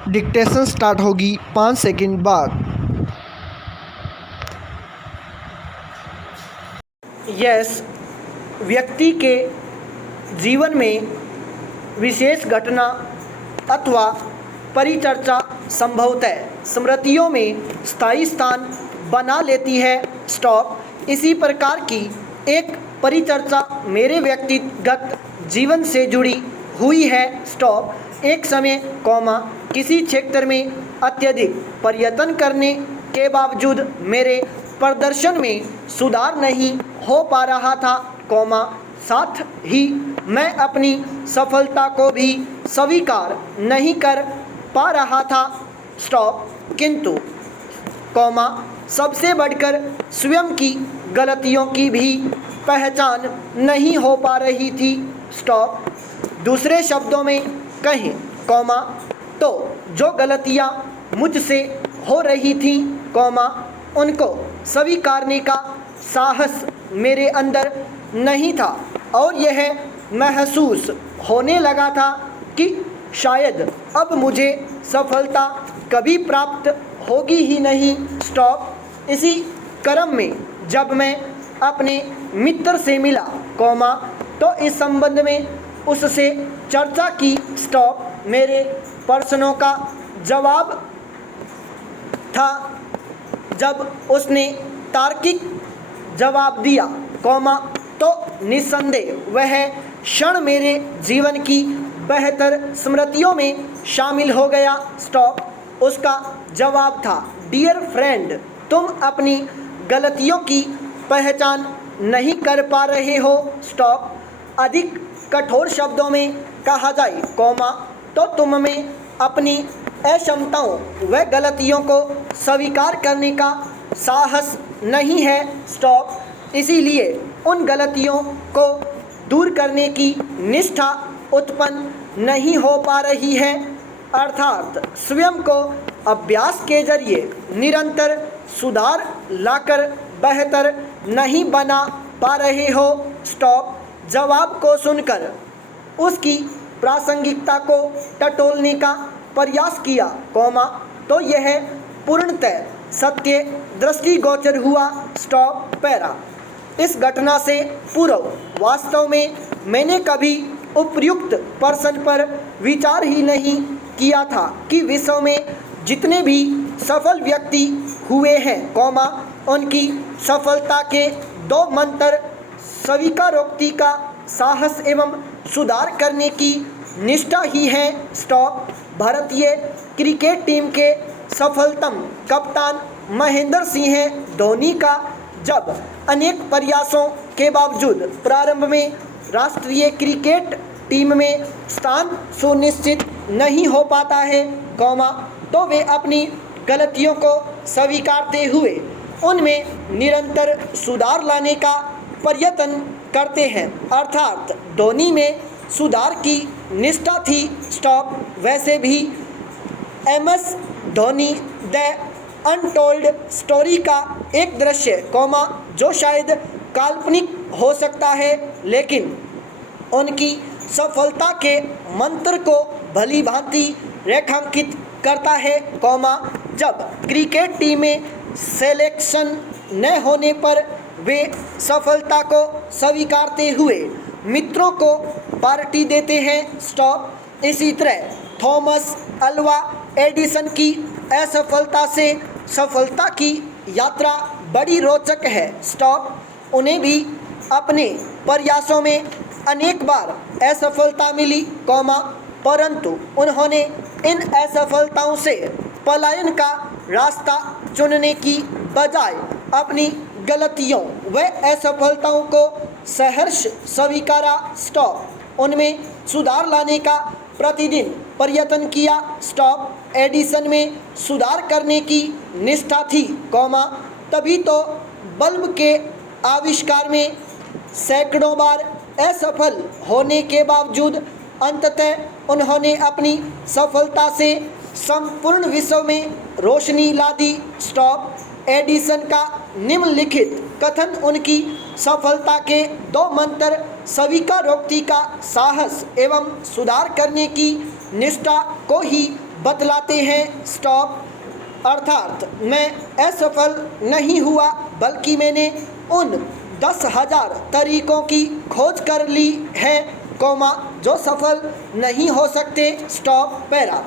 Dictation start होगी 5 second बाद। Yes, व्यक्ति के जीवन में विशेष घटना अथवा परिचर्चा संभवतः स्मृतियों में स्थायी स्थान बना लेती है। स्टॉप। इसी प्रकार की एक परिचर्चा मेरे व्यक्तिगत जीवन से जुड़ी हुई है। स्टॉप। एक समय किसी क्षेत्र में अत्यधिक पर्यटन करने के बावजूद मेरे प्रदर्शन में सुधार नहीं हो पा रहा था, साथ ही मैं अपनी सफलता को भी स्वीकार नहीं कर पा रहा था। स्टॉप। किंतु सबसे बढ़कर स्वयं की गलतियों की भी पहचान नहीं हो पा रही थी। स्टॉप। दूसरे शब्दों में कहें, तो जो गलतियां मुझसे हो रही थीं, उनको स्वीकारने का साहस मेरे अंदर नहीं था और यह महसूस होने लगा था कि शायद अब मुझे सफलता कभी प्राप्त होगी ही नहीं। स्टॉप। इसी क्रम में जब मैं अपने मित्र से मिला, तो इस संबंध में उससे चर्चा की। स्टॉप। मेरे प्रश्नों का जवाब था जब उसने तार्किक जवाब दिया, तो निस्संदेह वह क्षण मेरे जीवन की बेहतर स्मृतियों में शामिल हो गया। स्टॉप। उसका जवाब था, डियर फ्रेंड, तुम अपनी गलतियों की पहचान नहीं कर पा रहे हो। स्टॉप। अधिक कठोर शब्दों में कहा जाए, तो तुम में अपनी अक्षमताओं व गलतियों को स्वीकार करने का साहस नहीं है। स्टॉप। इसीलिए उन गलतियों को दूर करने की निष्ठा उत्पन्न नहीं हो पा रही है, अर्थात स्वयं को अभ्यास के जरिए निरंतर सुधार लाकर बेहतर नहीं बना पा रहे हो। स्टॉप। जवाब को सुनकर उसकी प्रासंगिकता को टटोलने का प्रयास किया, तो यह पूर्णतः सत्य दृष्टिगोचर हुआ। स्टॉप। पैरा। इस घटना से पूर्व वास्तव में मैंने कभी उपयुक्त पर्सन पर विचार ही नहीं किया था कि विश्व में जितने भी सफल व्यक्ति हुए हैं, उनकी सफलता के दो मंत्र स्वीकारोक्ति का साहस एवं सुधार करने की निष्ठा ही है। स्टॉप। भारतीय क्रिकेट टीम के सफलतम कप्तान महेंद्र सिंह धोनी का जब अनेक प्रयासों के बावजूद प्रारंभ में राष्ट्रीय क्रिकेट टीम में स्थान सुनिश्चित नहीं हो पाता है, तो वे अपनी गलतियों को स्वीकारते हुए उनमें निरंतर सुधार लाने का प्रयत्न करते हैं, अर्थात धोनी में सुधार की निष्ठा थी। स्टॉप। वैसे भी MS Dhoni the untold story का एक दृश्य, जो शायद काल्पनिक हो सकता है, लेकिन उनकी सफलता के मंत्र को भली भांति रेखांकित करता है, जब क्रिकेट टीम में सिलेक्शन न होने पर वे सफलता को स्वीकारते हुए मित्रों को पार्टी देते हैं। स्टॉप। इसी तरह थॉमस अल्वा एडिसन की असफलता से सफलता की यात्रा बड़ी रोचक है। स्टॉप। उन्हें भी अपने प्रयासों में अनेक बार असफलता मिली, परंतु उन्होंने इन असफलताओं से पलायन का रास्ता चुनने की बजाय अपनी गलतियों व असफलताओं को सहर्ष स्वीकारा। स्टॉप। उनमें सुधार लाने का प्रतिदिन प्रयत्न किया। स्टॉप। एडिसन में सुधार करने की निष्ठा थी, तभी तो बल्ब के आविष्कार में सैकड़ों बार असफल होने के बावजूद अंततः उन्होंने अपनी सफलता से संपूर्ण विश्व में रोशनी ला दी। स्टॉप। एडिसन का निम्नलिखित कथन उनकी सफलता के दो मंत्र स्वीकारोक्ति का साहस एवं सुधार करने की निष्ठा को ही बतलाते हैं स्टॉप, अर्थात मैं असफल नहीं हुआ बल्कि मैंने उन 10,000 तरीकों की खोज कर ली है, कॉमा, जो सफल नहीं हो सकते, स्टॉप पैरा।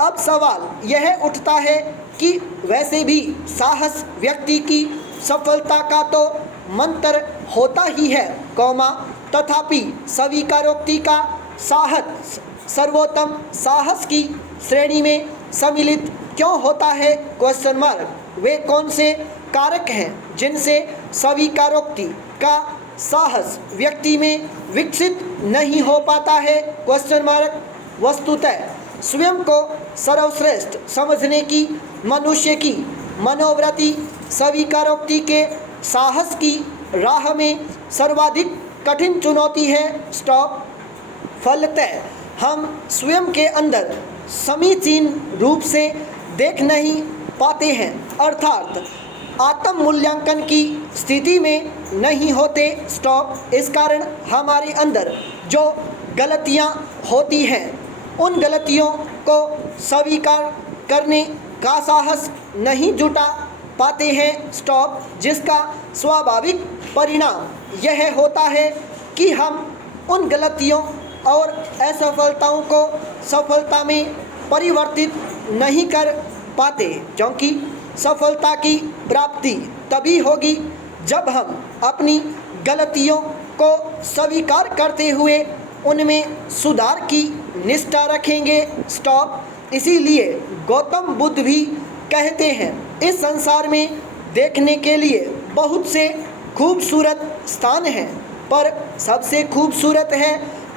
अब सवाल यह उठता है कि वैसे भी साहस व्यक्ति की सफलता का तो मंत्र होता ही है, कॉमा, तथापि स्वीकारोक्ति का साहस सर्वोत्तम साहस की श्रेणी में सम्मिलित क्यों होता है, क्वेश्चन मार्क। वे कौन से कारक हैं जिनसे स्वीकारोक्ति का साहस व्यक्ति में विकसित नहीं हो पाता है, क्वेश्चन मार्क। वस्तुतः स्वयं को सर्वश्रेष्ठ समझने की मनुष्य की मनोवृत्ति स्वीकारोक्ति के साहस की राह में सर्वाधिक कठिन चुनौती है, स्टॉप। फलतः हम स्वयं के अंदर समीचीन रूप से देख नहीं पाते हैं, अर्थात आत्म मूल्यांकन की स्थिति में नहीं होते, स्टॉप। इस कारण हमारे अंदर जो गलतियां होती हैं उन गलतियों को स्वीकार करने का साहस नहीं जुटा पाते हैं, स्टॉप। जिसका स्वाभाविक परिणाम यह होता है कि हम उन गलतियों और असफलताओं को सफलता में परिवर्तित नहीं कर पाते, क्योंकि सफलता की प्राप्ति तभी होगी जब हम अपनी गलतियों को स्वीकार करते हुए उनमें सुधार की निष्ठा रखेंगे, स्टॉप। इसीलिए गौतम बुद्ध भी कहते हैं, इस संसार में देखने के लिए बहुत से खूबसूरत स्थान हैं, पर सबसे खूबसूरत है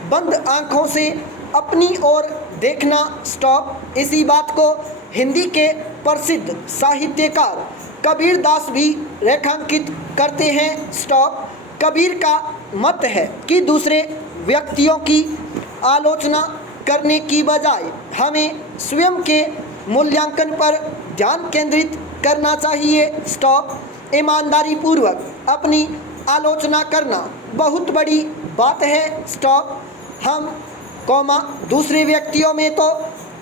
बंद आँखों से अपनी ओर देखना, स्टॉप। इसी बात को हिंदी के प्रसिद्ध साहित्यकार कबीर दास भी रेखांकित करते हैं, स्टॉप। कबीर का मत है कि दूसरे व्यक्तियों की आलोचना करने की बजाय हमें स्वयं के मूल्यांकन पर ध्यान केंद्रित करना चाहिए, स्टॉप। ईमानदारी पूर्वक अपनी आलोचना करना बहुत बड़ी बात है, स्टॉप। हम कॉमा दूसरे व्यक्तियों में तो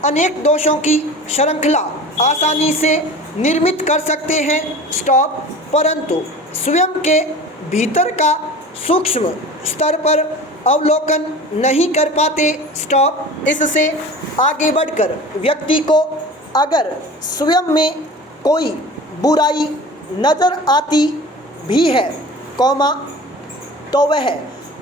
अनेक दोषों की श्रृंखला आसानी से निर्मित कर सकते हैं, स्टॉप, परंतु स्वयं के भीतर का सूक्ष्म स्तर पर अवलोकन नहीं कर पाते, स्टॉप। इससे आगे बढ़कर व्यक्ति को अगर स्वयं में कोई बुराई नज़र आती भी है, कॉमा, तो वह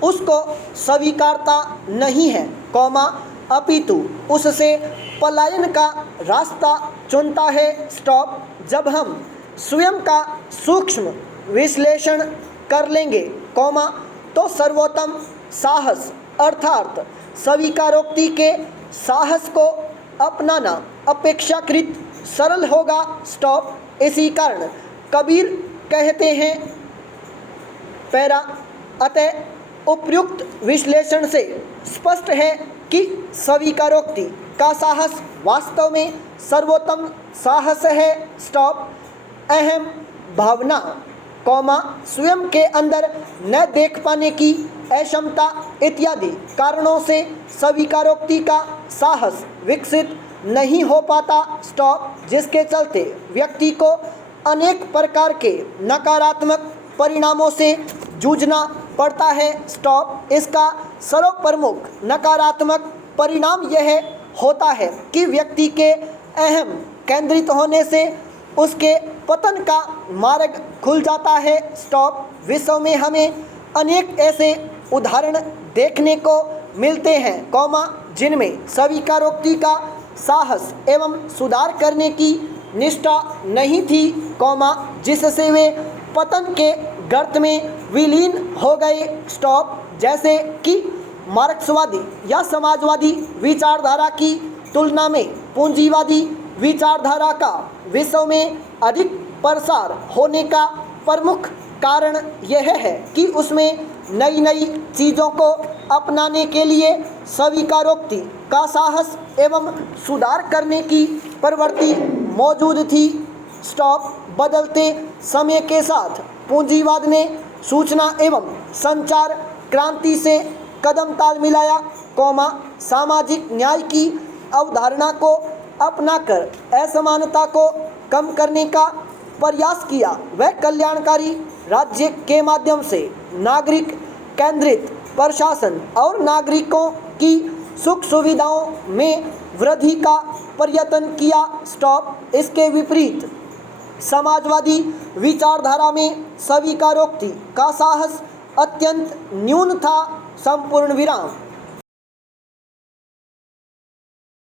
उसको स्वीकारता नहीं है, कॉमा, अपितु उससे पलायन का रास्ता चुनता है, स्टॉप। जब हम स्वयं का सूक्ष्म विश्लेषण कर लेंगे, कॉमा, तो सर्वोत्तम साहस अर्थात स्वीकारोक्ति के साहस को अपनाना अपेक्षाकृत सरल होगा, स्टॉप। इसी कारण कबीर कहते हैं, पैरा, अतः उपयुक्त विश्लेषण से स्पष्ट है कि स्वीकारोक्ति का साहस वास्तव में सर्वोत्तम साहस है, स्टॉप। अहम भावना, कॉमा, स्वयं के अंदर न देख पाने की अक्षमता इत्यादि कारणों से स्वीकारोक्ति का साहस विकसित नहीं हो पाता, स्टॉप। जिसके चलते व्यक्ति को अनेक प्रकार के नकारात्मक परिणामों से जूझना पड़ता है, स्टॉप। इसका सर्वप्रमुख नकारात्मक परिणाम यह होता है कि व्यक्ति के अहम केंद्रित होने से उसके पतन का मार्ग खुल जाता है, स्टॉप। विश्व में हमें अनेक ऐसे उदाहरण देखने को मिलते हैं, कॉमा, जिनमें स्वीकारोक्ति का साहस एवं सुधार करने की निष्ठा नहीं थी, कॉमा, जिससे वे पतन के गर्त में विलीन हो गए, स्टॉप। जैसे कि मार्क्सवादी या समाजवादी विचारधारा की तुलना में पूंजीवादी विचारधारा का विश्व में अधिक प्रसार होने का प्रमुख कारण यह है कि उसमें नई नई चीज़ों को अपनाने के लिए स्वीकारोक्ति का साहस एवं सुधार करने की प्रवृत्ति मौजूद थी, स्टॉप। बदलते समय के साथ पूंजीवाद ने सूचना एवं संचार क्रांति से कदम ताल मिलाया, कॉमा, सामाजिक न्याय की अवधारणा को अपनाकर असमानता को कम करने का प्रयास किया। वह कल्याणकारी राज्य के माध्यम से नागरिक केंद्रित प्रशासन और नागरिकों की सुख सुविधाओं में वृद्धि का प्रयत्न किया। स्टॉप। इसके विपरीत समाजवादी विचारधारा में स्वीकारोक्ति का साहस अत्यंत न्यून था। संपूर्ण विराम।